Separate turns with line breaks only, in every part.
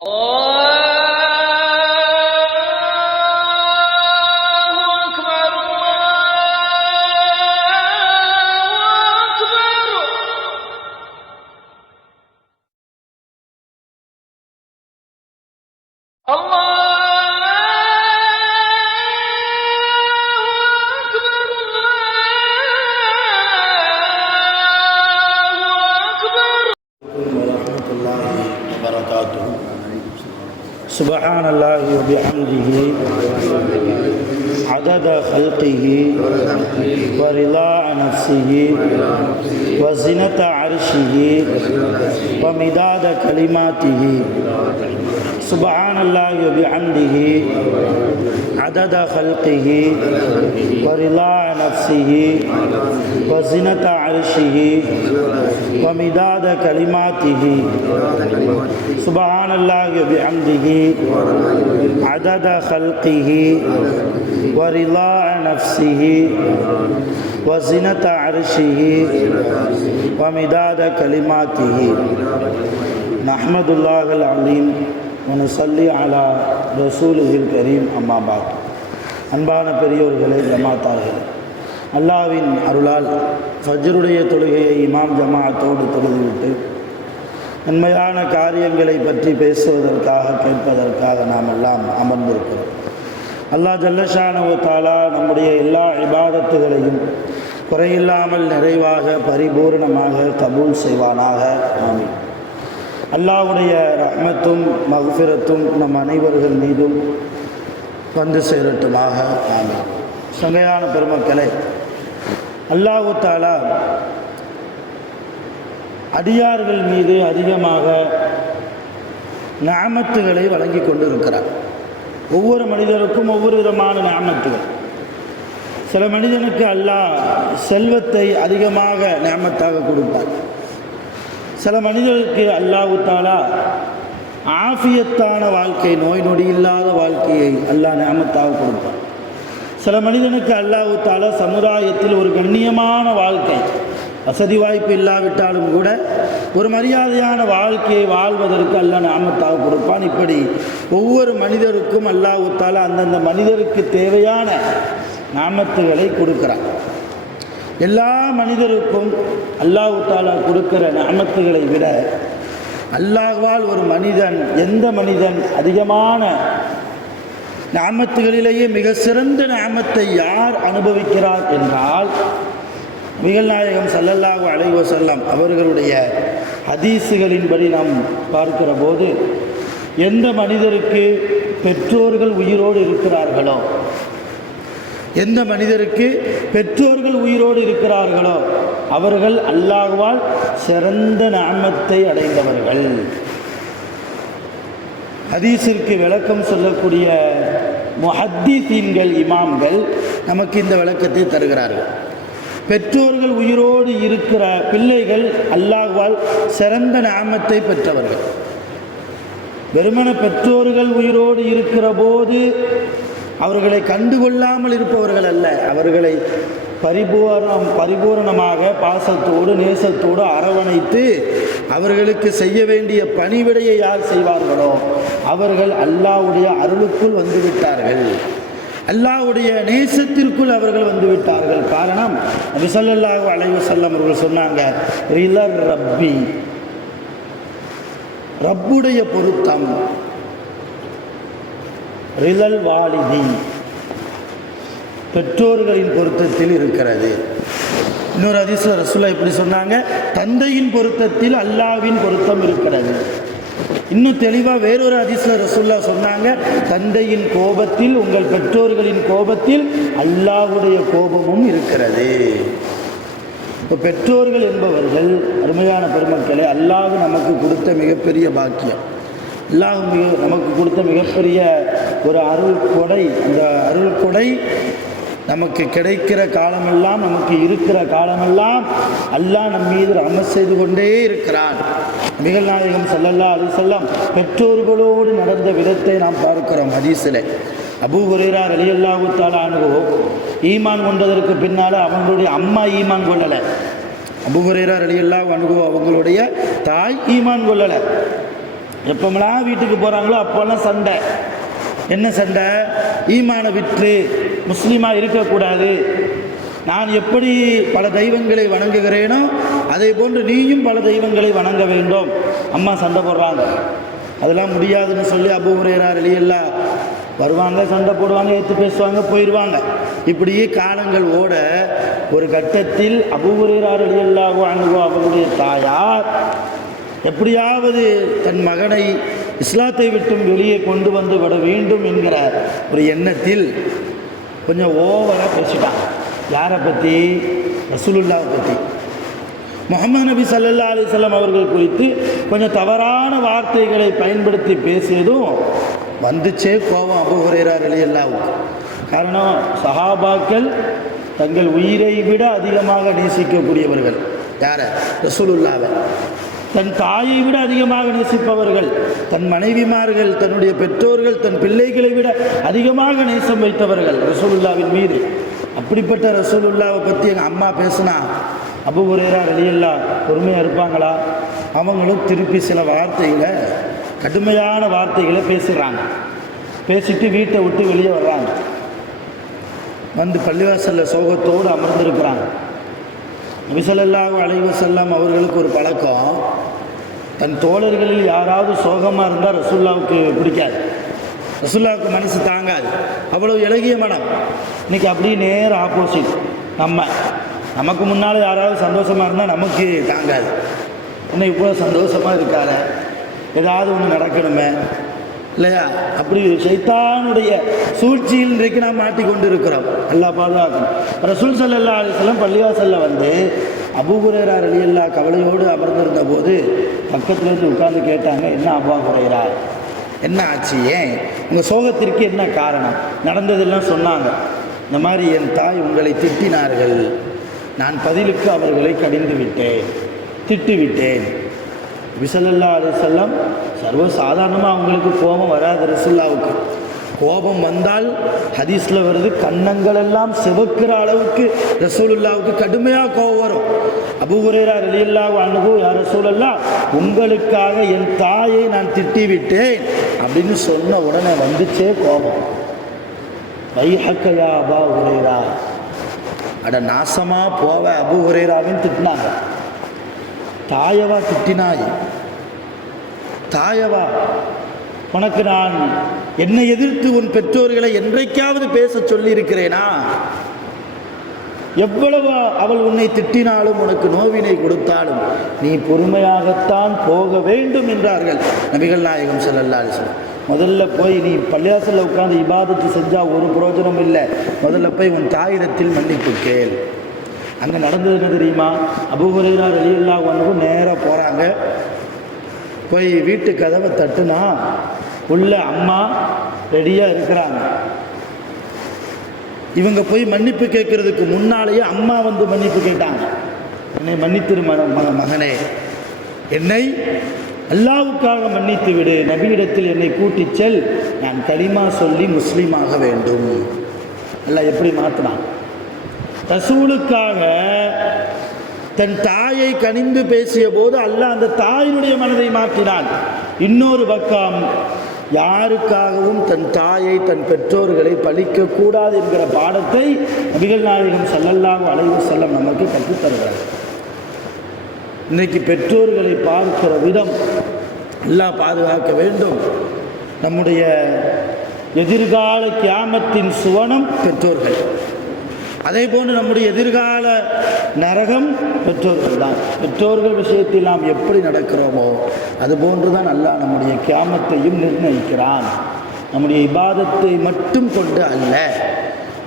哦。سبحان الله وبحمده. عدد خلقه ورضاء نفسه وزنة عرشه ومداد كلماته. سبحان الله وبحمده. عدد خلقه ورضاء نفسه وزنة عرشه ومداد كلماته سبحان الله وبحمده عدد خلقه ورضاء نفسه وزنة عرشه ومداد كلماته نحمد الله العليم ونصلي على رسوله الكريم أما بعد அன்பான பெரியோர்களே ஜமாத்தார்களே அல்லாவின் அருளால் ஃபஜ்ருடைய தொழுகையை இமாம் ஜமாஅத்தோடு தொழுதுவிட்டு நன்மையான காரியங்களை பற்றி பேசுவதற்காக கேட்பதற்காக நாம் எல்லாம் அமர்ந்திருக்கிறோம். அல்லாஹ் ஜல்லஷானவ தாலா நம்முடைய எல்லா இபாதத்துகளையும் குறையில்லாமல் நிறைவாக பரிபூர்ணமாக கபூல் செய்வானாக. ஆமி அல்லாஹ்வுடைய ரஹ்மத்தும் மஃபிரத்தும் நம் அனைவர்கள் மீதும் வந்து சேரட்டுமாக. ஆமி சங்கையான பெருமக்களை அல்லாஹு தாலா அடியார்கள் மீது அதிகமாக நாமத்துகளை வழங்கி கொண்டிருக்கிறார். ஒவ்வொரு மனிதருக்கும் ஒவ்வொரு விதமான நாமத்துகள் சில மனிதனுக்கு அல்லாஹ் செல்வத்தை அதிகமாக நேமத்தாக கொடுப்பார். சில மனிதனுக்கு அல்லாஹு தாலா ஆஃபியத்தான வாழ்க்கை நோய் நொடி இல்லாத வாழ்க்கையை அல்லாஹ் நேமத்தாக கொடுப்பார். சில மனிதனுக்கு அல்லாஹு தாலா சமுதாயத்தில் ஒரு கண்ணியமான வாழ்க்கை வசதி வாய்ப்பு இல்லாவிட்டாலும் கூட ஒரு மரியாதையான வாழ்க்கையை வாழ்வதற்கு அல்லாஹ் நாமத்தாக கொடுப்பான். இப்படி ஒவ்வொரு மனிதருக்கும் அல்லாஹு அந்தந்த மனிதருக்கு தேவையான நாமத்துகளை கொடுக்கிறான். எல்லா மனிதருக்கும் அல்லாஹு தாலா கொடுக்கிற நாமத்துகளை விட அல்லாஹ்வால் ஒரு மனிதன் எந்த மனிதன் அதிகமான நாமத்துகளிலேயே மிக சிறந்த நாமத்தை யார் அனுபவிக்கிறார் என்றால் மிகநாயகம் சல்லல்லாஹு அலைஹி செல்லம் அவர்களுடைய ஹதீஸுகளின்படி நாம் பார்க்கிற போது எந்த மனிதருக்கு பெற்றோர்கள் உயிரோடு இருக்கிறார்களோ எந்த மனிதருக்கு பெற்றோர்கள் உயிரோடு இருக்கிறார்களோ அவர்கள் அல்லாஹ்வால் சிறந்த நாமத்தை அடைந்தவர்கள். ஹதீஸிற்கு விளக்கம் சொல்லக்கூடிய முஹத்தீசீன்கள் இமாம்கள் நமக்கு இந்த விளக்கத்தை தருகிறார்கள். பெற்றோர்கள் உயிரோடு இருக்கிற பிள்ளைகள் அல்லாஹ்வால் சிறந்த நாமத்தை பெற்றவர்கள். வெறுமன பெற்றோர்கள் உயிரோடு இருக்கிற போது அவர்களை கண்டுகொள்ளாமல் இருப்பவர்கள் அல்ல. அவர்களை பரிபூரணம் பரிபூரணமாக பாசத்தோடு நேசத்தோடு அரவணைத்து அவர்களுக்கு செய்ய வேண்டிய பணிவிடையை யார் செய்வார்களோ அவர்கள் அல்லாஹ்வுடைய அருளுக்குள் வந்துவிட்டார்கள். அல்லாஹ்வுடைய நேசத்திற்குள் அவர்கள் வந்துவிட்டார்கள். காரணம் நபிசல்லாஹு அலைவு செல்லம் அவர்கள் சொன்னாங்க ரிலர் ரப்பி. ரப்புடைய பொருத்தம். ரிலல் வாலிதி. பெற்றோர்களின் பொருத்தத்தில் இருக்கிறது. இன்னொரு அதிசய ரசூலா இப்படி சொன்னாங்க தந்தையின் பொருத்தத்தில் அல்லாவின் பொருத்தம் இருக்கிறது. இன்னும் தெளிவாக வேறொரு அதிசய ரசுல்லா சொன்னாங்க தந்தையின் கோபத்தில் உங்கள் பெற்றோர்களின் கோபத்தில் அல்லாவுடைய கோபமும் இருக்கிறது. இப்போ பெற்றோர்கள் என்பவர்கள் அருமையான பெருமக்களை அல்லாஹ் நமக்கு கொடுத்த மிகப்பெரிய பாக்கியம். அல்லாஹ் மிக நமக்கு கொடுத்த மிகப்பெரிய ஒரு அருள் கொடை அந்த அருள் கொடை நமக்கு கிடைக்கிற காலமெல்லாம் நமக்கு இருக்கிற காலமெல்லாம் அல்லாஹ் நம் மீது ரமஸ் செய்து கொண்டே இருக்கிறான். மிகல் நாயகம் சல்லல்லா செல்லம் பெற்றோர்களோடு நடந்த விதத்தை நாம் பார்க்கிறோம் ஹதீஸில். அபூ ஹுரேரா ரலியல்லாஹு தாலா ஈமான் கொண்டதற்கு பின்னால் அவங்களுடைய அம்மா ஈமான் கொள்ளலை. அபூ ஹுரேரா ரலியல்லாஹு அனுகோ அவங்களுடைய தாய் ஈமான் கொள்ளலை. எப்பமெல்லாம் வீட்டுக்கு போகிறாங்களோ அப்போல்லாம் சண்டை. என்ன சண்டை? ஈமான விற்று முஸ்லீமாக இருக்கக்கூடாது. நான் எப்படி பல தெய்வங்களை வணங்குகிறேனோ அதே போன்று நீயும் பல தெய்வங்களை வணங்க வேண்டும். அம்மா சண்டை போடுறாங்க. அதெல்லாம் முடியாதுன்னு சொல்லி அபு உரையரா எல்லாம் வருவாங்க சண்டை போடுவாங்க ஏற்று பேசுவாங்க போயிடுவாங்க இப்படியே காலங்கள் ஓட ஒரு கட்டத்தில் அபு உரையரா எல்லாம் அணுகோ அவருடைய தாயார் எப்படியாவது தன் மகனை இஸ்லாத்தை விட்டும் வெளியே கொண்டு வந்து விட வேண்டும் என்கிற ஒரு எண்ணத்தில் கொஞ்சம் ஓவராக பேசிட்டான். யாரை பற்றி ரசூலுல்லாவை பற்றி முகமது நபி சல்லல்லா அலிசல்லாம் அவர்கள் குறித்து கொஞ்சம் தவறான வார்த்தைகளை பயன்படுத்தி பேசியதும் வந்துச்சே கோபம் அபுகுறைகிறார் அலியல்லாவுக்கு காரணம் சஹாபாக்கள் தங்கள் உயிரை விட அதிகமாக நேசிக்கக்கூடியவர்கள். யாரை? ரசூலுல்லாவை. தன் தாயை விட அதிகமாக நேசிப்பவர்கள் தன் மனைவிமார்கள் தன்னுடைய பெற்றோர்கள் தன் பிள்ளைகளை விட அதிகமாக நேசம் வைத்தவர்கள் ரசூலுல்லாவின் மீது. அப்படிப்பட்ட ரசூலுல்லாவை பற்றி எங்கள் அம்மா பேசுனா அபு உரையரா வெளியல்லா பொறுமையாக இருப்பாங்களா? அவங்களும் திருப்பி சில வார்த்தைகளை கடுமையான வார்த்தைகளை பேசுகிறாங்க பேசிட்டு வீட்டை விட்டு வெளியே வர்றாங்க. வந்து பள்ளிவாசலில் சோகத்தோடு அமர்ந்திருக்கிறாங்க. நபிசல்லாஹு அலைவ செல்லம் அவர்களுக்கு ஒரு பழக்கம் தன் தோழர்களில் யாராவது சோகமாக இருந்தால் ரசுல்லாவுக்கு பிடிக்காது. ரசுல்லாவுக்கு மனசு தாங்காது. அவ்வளோ இலகிய மனம். இன்னைக்கு அப்படியே நேர் ஆப்போசிட் நம்ம நமக்கு முன்னால் யாராவது சந்தோஷமாக இருந்தால் நமக்கு தாங்காது. இன்னும் இவ்வளோ சந்தோஷமாக இருக்காரு? ஏதாவது ஒன்று நடக்கணுமே? இல்லையா? அப்படி சைத்தானுடைய சூழ்ச்சியில் இன்றைக்கு நாம் மாட்டிக்கொண்டு இருக்கிறோம் எல்லா பாதுகாக்கும் ரசூல் சல்லா அலிஸ்லாம் பள்ளிவாசலில் வந்து அபூகுரேரா அலியல்லா கவலையோடு அமர்ந்திருந்த போது பக்கத்தில் இருந்து உட்கார்ந்து கேட்டாங்க என்ன அபா குறையரா என்ன ஆச்சு? ஏன்? உங்கள் சோகத்திற்கு என்ன காரணம்? நடந்ததெல்லாம் சொன்னாங்க. இந்த மாதிரி என் தாய் உங்களை திட்டினார்கள். நான் பதிலுக்கு அவர்களை கடிந்து விட்டேன் திட்டு விட்டேன். விசலல்லா அலிசல்லாம் சர்வ சாதாரணமாக அவங்களுக்கு கோபம் வராது ரசுல்லாவுக்கு கோபம் வந்தால் ஹதீஸில் வருது கன்னங்கள் எல்லாம் சிவக்கிற அளவுக்கு ரசூலுல்லாவுக்கு கடுமையாக கோபம் வரும். அபுகுரேரா ரலியல்லா அணுகு யார் ரசூலல்லா உங்களுக்காக என் தாயை நான் திட்டி விட்டேன் அப்படின்னு சொன்ன உடனே வந்துச்சே கோபம். வைஹக்கையா அபா உரேரா அட நாசமாக போவ அபு உரேராவின்னு திட்டினாங்க. தாயவா திட்டினாய். தாயவா? உனக்கு நான் என்னை எதிர்த்து உன் பெற்றோர்களை என்றைக்காவது பேச சொல்லியிருக்கிறேனா? எவ்வளவு அவள் உன்னை திட்டினாலும் உனக்கு நோவினை கொடுத்தாலும் நீ பொறுமையாகத்தான் போக வேண்டும் என்றார்கள் நபிகள் நாயகம் செல்லல்லாரு அலைஹி முதல்ல போய் நீ பள்ளியாசலில் உட்காந்து இபாதத்து செஞ்சால் ஒரு பிரயோஜனம் இல்லை. முதல்ல போய் உன் தாயிடத்தில் மன்னிப்பு கேள். அங்கே நடந்தது என்ன தெரியுமா? அபுஹுரைரா வெளியில்லா ஒன்று நேராக போகிறாங்க போய் வீட்டு கதவை தட்டுனா உள்ள அம்மா ரெடியாக இருக்கிறாங்க. இவங்க போய் மன்னிப்பு கேட்கறதுக்கு முன்னாலேயே அம்மா வந்து மன்னிப்பு கேட்டாங்க. என்னை மன்னித்திரு மகனே. என்னை அல்லாவுக்காக மன்னித்து விடு. நபியிடத்தில் என்னை கூட்டிச் செல். நான் கலிமா சொல்லி முஸ்லீமாக வேண்டும். அல்ல எப்படி மாற்றினான் ரசூலுக்காக தன் தாயை கனிந்து பேசிய போது அல்லாஹ் அந்த தாயினுடைய மனதை மாற்றினான். இன்னொரு பக்கம் யாருக்காகவும் தன் தாயை தன் பெற்றோர்களை பழிக்க கூடாது என்கிற பாடத்தை நபிகள் நாயகம் செல்லல்லாக அலைவு செல்லம் நமக்கு கற்றுத்தருகிறார் இன்னைக்கு பெற்றோர்களை பார்க்கிற விதம் எல்லாம் பாதுகாக்க வேண்டும். நம்முடைய எதிர்கால கியாமத்தின் சுவனம் பெற்றோர்கள். அதே போன்று நம்முடைய எதிர்கால நரகம் பெற்றோர்கள் தான் பெற்றோர்கள் விஷயத்தில் நாம் எப்படி நடக்கிறோமோ அதுபோன்று தான் அல்லாஹ் நம்முடைய கியாமத்தையும் நிர்ணயிக்கிறான். நம்முடைய இபாதத்தை மட்டும் கொண்டு அல்ல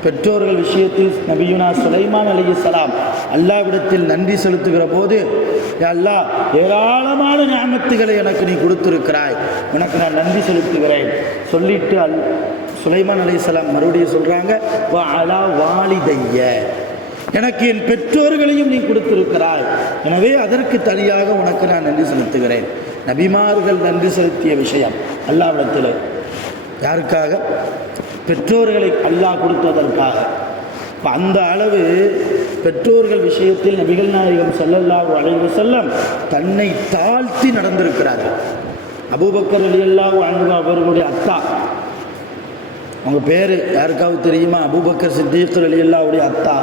பெற்றோர்கள் விஷயத்தில் நபியுனா சுலைமான் அலைஹிஸ்ஸலாம் அல்லாவிடத்தில் நன்றி செலுத்துகிற போது அல்லா ஏராளமான ஞாபகத்துகளை எனக்கு நீ கொடுத்துருக்கிறாய். உனக்கு நான் நன்றி செலுத்துகிறேன். சொல்லிட்டு அல் சுலைமான் அலைஹிஸ்ஸலாம் மறுபடியும் சொல்கிறாங்க வா அலா வாலிதைய. எனக்கு என் பெற்றோர்களையும் நீ கொடுத்திருக்கிறாய். எனவே அதற்கு தனியாக உனக்கு நான் நன்றி செலுத்துகிறேன். நபிமார்கள் நன்றி செலுத்திய விஷயம் அல்லாவிடத்தில். யாருக்காக? பெற்றோர்களை அல்லாஹ் கொடுத்ததற்காக. இப்போ அந்த அளவு பெற்றோர்கள் விஷயத்தில் நபிகள் நாயகம் செல்லல்லா அழைவு செல்லம் தன்னை தாழ்த்தி நடந்திருக்கிறார்கள். அபூபக்கர் அலியல்லாஹு அன்பு அவர்களுடைய அத்தா அவங்க பேர் யாருக்காவது தெரியுமா? அபூபக்கர் அலி அல்லாவுடைய அத்தா.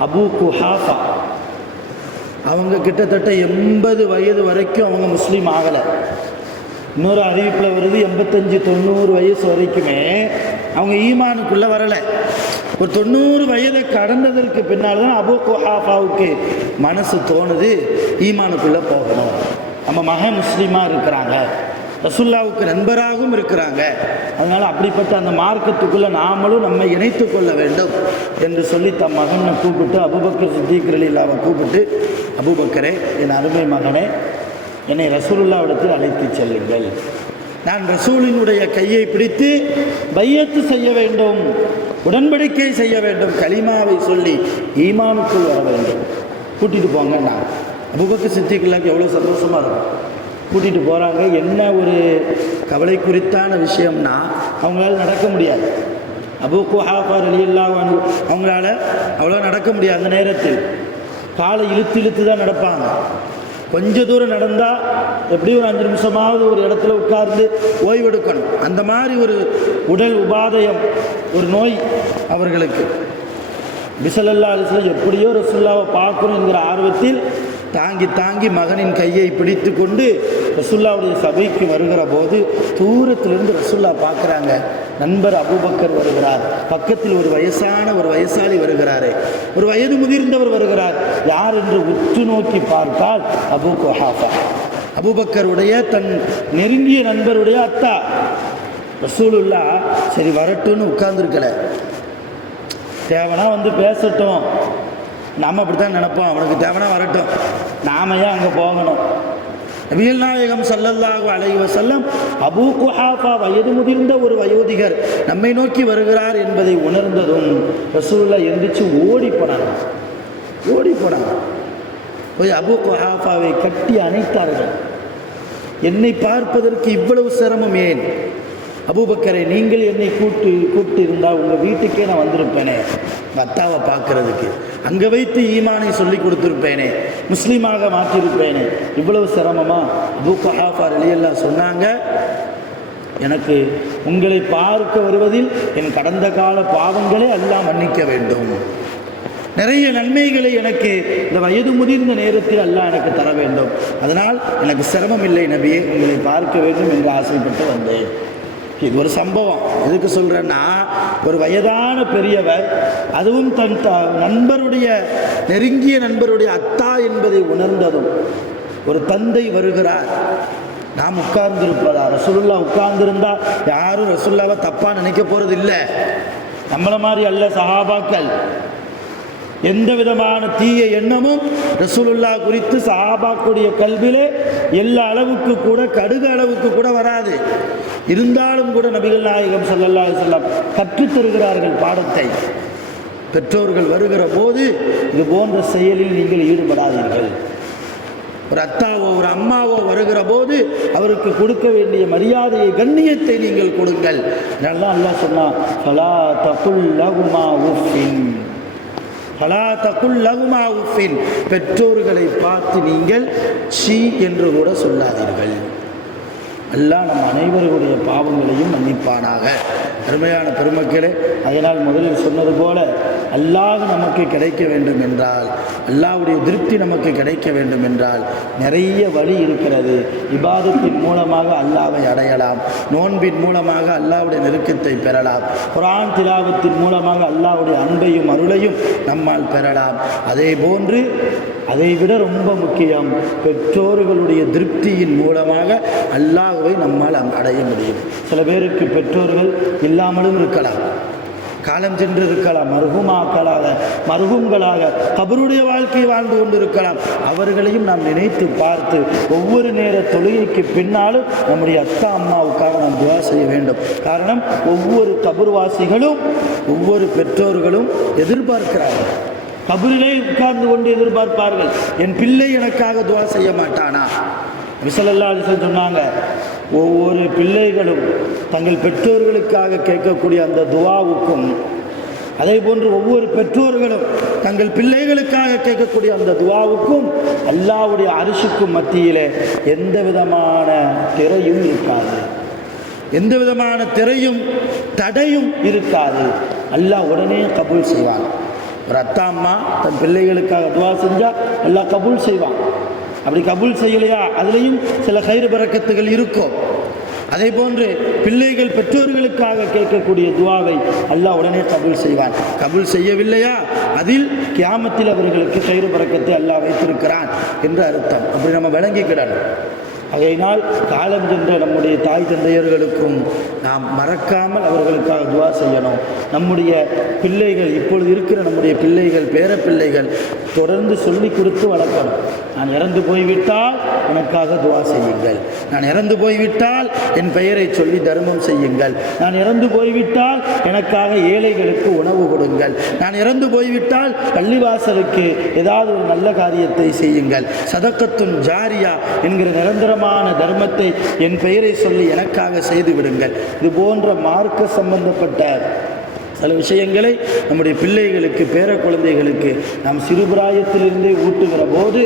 அபு குஹாஃபா. அவங்க கிட்டத்தட்ட எண்பது வயது வரைக்கும் அவங்க முஸ்லீம் ஆகலை. இன்னொரு அறிவிப்பில் வருது எண்பத்தஞ்சு தொண்ணூறு வயசு வரைக்குமே அவங்க ஈமானுக்குள்ளே வரலை. ஒரு தொண்ணூறு வயதை கடந்ததற்கு பின்னால் தான் அபு குஹாஃபாவுக்கு மனசு தோணுது ஈமானுக்குள்ளே போகணும். நம்ம மகன் முஸ்லீமாக இருக்கிறாங்க. ரசுல்லாவுக்கு நண்பராகவும் இருக்கிறாங்க. அதனால் அப்படிப்பட்ட அந்த மார்க்கத்துக்குள்ளே நாமளும் நம்மை இணைத்து கொள்ள வேண்டும் என்று சொல்லி தம் மகனை கூப்பிட்டு அபுபக்கர் சித்திகரலில்லாவை கூப்பிட்டு அபுபக்கரே என் அருமை மகனே என்னை ரசூலுல்லாவிடத்தில் அழைத்து செல்லுங்கள். நான் ரசூலினுடைய கையை பிடித்து பையத்து செய்ய வேண்டும் உடன்படிக்கை செய்ய வேண்டும் கலிமாவை சொல்லி ஈமானுக்குள் வர வேண்டும். கூட்டிகிட்டு போங்க நான் அபுபக்கர் சித்திகளாக்கு எவ்வளோ சந்தோஷமாக இருக்கும். கூட்டிகிட்டு போகிறாங்க என்ன ஒரு கவலை குறித்தான விஷயம்னா அவங்களால நடக்க முடியாது. அபு குஹாஃபர் அலியல்லா அவங்களால அவ்வளோ நடக்க முடியாது அந்த நேரத்தில். காலை இழுத்து இழுத்து தான் நடப்பாங்க. கொஞ்ச தூரம் நடந்தால் எப்படியும் ஒரு அஞ்சு நிமிஷமாவது ஒரு இடத்துல உட்கார்ந்து ஓய்வெடுக்கணும். அந்த மாதிரி ஒரு உடல் உபாதயம் ஒரு நோய் அவர்களுக்கு. பிசலல்லா அலிஸ்லாம் எப்படியோ ரசுல்லாவை பார்க்கணும் என்கிற ஆர்வத்தில் தாங்கி தாங்கி மகனின் கையை பிடித்து கொண்டு ரசுல்லாவுடைய சபைக்கு வருகிற போது தூரத்திலிருந்து ரசுல்லா பார்க்குறாங்க. நண்பர் அபுபக்கர் வருகிறார். பக்கத்தில் ஒரு வயசான ஒரு வயசாளி வருகிறாரே. ஒரு வயது முதிர்ந்தவர் வருகிறார். யார் என்று உற்று நோக்கி பார்த்தால் அபு கொஹாஃபா. அபூபக்கருடைய தன் நெருங்கிய நண்பருடைய அத்தா. ரசூலுல்லா சரி வரட்டும்னு உட்கார்ந்துருக்கல. தேவனா வந்து பேசட்டும். நாம் அப்படி தான் நினைப்போம். அவனுக்கு தேவனா வரட்டும். நாம ஏன் அங்கே போகணும்? நபிகள் நாயகம் சல்லல்லாஹு அலைஹி செல்லம் அபூ குஹாஃபா வயது முதிர்ந்த ஒரு வயோதிகர் நம்மை நோக்கி வருகிறார் என்பதை உணர்ந்ததும் ரசூல்லா எந்திரிச்சு ஓடி போனாங்க. ஓடி போனாங்க. போய் அபூ குஹாஃபாவை கட்டி அணைத்தார்கள். என்னை பார்ப்பதற்கு இவ்வளவு சிரமம் ஏன்? அபூபக்கரை நீங்கள் என்னை கூட்டு கூப்பிட்டு இருந்தால் உங்கள் வீட்டுக்கே நான் வந்திருப்பேனே. பத்தாவை பார்க்கறதுக்கு. அங்கே வைத்து ஈமானை சொல்லி கொடுத்துருப்பேனே. முஸ்லீமாக மாற்றியிருப்பேனே. இவ்வளவு சிரமமாக அபூ கஹாஃபா அலியெல்லாம் சொன்னாங்க எனக்கு உங்களை பார்க்க வருவதில் என் கடந்த கால பாவங்களே எல்லாம் மன்னிக்க வேண்டும். நிறைய நன்மைகளை எனக்கு இந்த வயது முதிர்ந்த நேரத்தில் அல்லாஹ் எனக்கு தர வேண்டும். அதனால் எனக்கு சிரமம் இல்லை நபியை உங்களை பார்க்க வேண்டும் என்று ஆசைப்பட்டு வந்தேன். இது ஒரு சம்பவம். எதுக்கு சொல்கிறேன்னா ஒரு வயதான பெரியவர் அதுவும் தன் த நண்பருடைய நெருங்கிய நண்பருடைய அத்தா என்பதை உணர்ந்ததும் ஒரு தந்தை வருகிறார். நாம் உட்கார்ந்திருப்பதா? ரசுல்லா உட்கார்ந்திருந்தா யாரும் ரசுல்லாவை தப்பாக நினைக்க போகிறது இல்லை நம்மளை மாதிரி அல்ல சஹாபாக்கள். எந்த விதமான தீய எண்ணமும் ரசூலுல்லா குறித்து சஹாபாக்குடைய கல்விலே எல்லா அளவுக்கு கூட கடுகு அளவுக்கு கூட வராது. இருந்தாலும் கூட நபிகள் நாயகம் சல்லல்லா செல்லம் கற்றுத்தருகிறார்கள் பாடத்தை. பெற்றோர்கள் வருகிற போது இது போன்ற செயலில் நீங்கள் ஈடுபடாதீர்கள். ஒரு அத்தாவோ ஒரு அம்மாவோ வருகிற போது அவருக்கு கொடுக்க வேண்டிய மரியாதையை கண்ணியத்தை நீங்கள் கொடுங்கள். நல்லா நல்லா சொன்னா ஃபலா லகுமா உஃபின் ஃபலா தகுல் லகுமா உஃபின். பெற்றோர்களை பார்த்து நீங்கள் ஷீ என்று கூட சொல்லாதீர்கள். எல்லாம் நம் அனைவருடைய பாவங்களையும் மன்னிப்பானாக. அருமையான பெருமக்களே அதனால் முதலில் சொன்னது போல அல்லாஹ் நமக்கு கிடைக்க வேண்டும் என்றால் அல்லாஹ்வுடைய திருப்தி நமக்கு கிடைக்க வேண்டும் என்றால் நிறைய வழி இருக்கிறது. இபாதத்தின் மூலமாக அல்லாவை அடையலாம். நோன்பின் மூலமாக அல்லாவுடைய நெருக்கத்தை பெறலாம். குரான் திலாவத்தின் மூலமாக அல்லாஹ்வுடைய அன்பையும் அருளையும் நம்மால் பெறலாம். அதே போன்று அதைவிட ரொம்ப முக்கியம் பெற்றோர்களுடைய திருப்தியின் மூலமாக அல்லாஹுவை நம்மால் அடைய முடியும். சில பேருக்கு பெற்றோர்கள் இல்லாமலும் இருக்கலாம். காலம் சென்று இருக்கலாம் மருகுமாக்களாக மருகும்களாக கபருடைய வாழ்க்கையை வாழ்ந்து கொண்டிருக்கலாம். அவர்களையும் நாம் நினைத்து பார்த்து ஒவ்வொரு நேர தொழுகைக்கு பின்னாலும் நம்முடைய அத்தா அம்மாவுக்காக நாம் துவா செய்ய வேண்டும். காரணம் ஒவ்வொரு கபர்வாசிகளும் ஒவ்வொரு பெற்றோர்களும் எதிர்பார்க்கிறார்கள். கபரிலே உட்கார்ந்து கொண்டு எதிர்பார்ப்பார்கள். என் பிள்ளை எனக்காக துவா செய்ய மாட்டானா? விசலல்லா அலிசன் சொன்னாங்க ஒவ்வொரு பிள்ளைகளும் தங்கள் பெற்றோர்களுக்காக கேட்கக்கூடிய அந்த துவாவுக்கும் அதே போன்று ஒவ்வொரு பெற்றோர்களும் தங்கள் பிள்ளைகளுக்காக கேட்கக்கூடிய அந்த துவாவுக்கும் அல்லாவுடைய அரிசுக்கும் மத்தியிலே எந்த விதமான திரையும் இருக்காது. எந்த விதமான திரையும் தடையும் இருக்காது. அல்லாஹ் உடனே கபூல் செய்வாங்க ஒரு அத்தா அம்மா தன் பிள்ளைகளுக்காக துவா செஞ்சால் அல்லாஹ் கபூல் செய்வான். அப்படி கபுல் செய்யலையா? அதுலேயும் சில கயிறு பறக்கத்துகள் இருக்கும். அதே போன்று பிள்ளைகள் பெற்றோர்களுக்காக கேட்கக்கூடிய துவாவை அல்லாஹ் உடனே கபுல் செய்வான். கபுல் செய்யவில்லையா? அதில் கியாமத்தில் அவர்களுக்கு கயிறு பறக்கத்தை அல்லாஹ் வைத்திருக்கிறான் என்று அர்த்தம். அப்படி நம்ம விளங்கிக்கிடணும். ஆகையினால் காலம் சென்ற நம்முடைய தாய் தந்தையர்களுக்கும் நாம் மறக்காமல் அவர்களுக்காக துவா செய்யணும். நம்முடைய பிள்ளைகள் இப்பொழுது இருக்கிற நம்முடைய பிள்ளைகள் பேர பிள்ளைகள் தொடர்ந்து சொல்லி கொடுத்து வளர்க்கணும் நான் இறந்து போய்விட்டால் எனக்காக துவா செய்யுங்கள். நான் இறந்து போய்விட்டால் என் பெயரை சொல்லி தர்மம் செய்யுங்கள். நான் இறந்து போய்விட்டால் எனக்காக ஏழைகளுக்கு உணவு கொடுங்கள். நான் இறந்து போய்விட்டால் பள்ளிவாசலுக்கு ஏதாவது ஒரு நல்ல காரியத்தை செய்யுங்கள். சதக்கத்துன் ஜாரியா என்கிற நிரந்தரமான தர்மத்தை என் பெயரை சொல்லி எனக்காக செய்து விடுங்கள். இது போன்ற மார்க்க சம்பந்தப்பட்ட பல விஷயங்களை நம்முடைய பிள்ளைகளுக்கு பேர குழந்தைகளுக்கு நாம் சிறுபிராயத்திலிருந்தே ஊட்டுகிற போது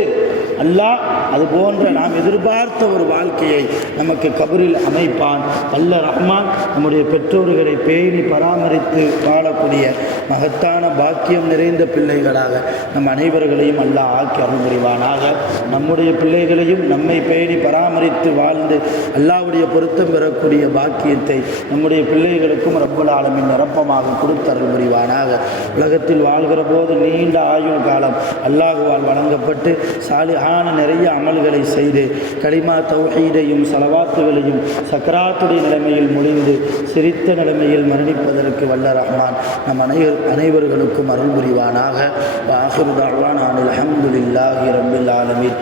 அல்லாஹ் அது போன்ற நாம் எதிர்பார்த்த ஒரு வாழ்க்கையை நமக்கு கபரில் அமைப்பான். அல்ல ரஹ்மான் நம்முடைய பெற்றோர்களை பேணி பராமரித்து வாழக்கூடிய மகத்தான பாக்கியம் நிறைந்த பிள்ளைகளாக நம் அனைவர்களையும் அல்லாஹ் ஆக்கி அருள் புரிவானாக நம்முடைய பிள்ளைகளையும் நம்மை பேணி பராமரித்து வாழ்ந்து அல்லாஹ்வுடைய பொருத்தம் பெறக்கூடிய பாக்கியத்தை நம்முடைய பிள்ளைகளுக்கும் ரப்பல் ஆலமின் நிரப்பமாக கொடுத்து அருள் புரிவானாக உலகத்தில் வாழ்கிற போது நீண்ட ஆயுள் காலம் அல்லாஹுவால் வழங்கப்பட்டு சாலிஹான நிறைய அமல்களை செய்து களிமா தௌஹீதையும் சலவாத்துகளையும் சக்கராத்துடைய நிலைமையில் முடிந்து சிரித்த நிலைமையில் மரணிப்பதற்கு வல்ல ரஹ்மான் நம் அனைவர் அனைவர்களுக்கும் அருள் புரிவானாக. வாஹிரு தாழ்வான் அஹமதுல்லாஹி ரபுல் ஆலமீன்.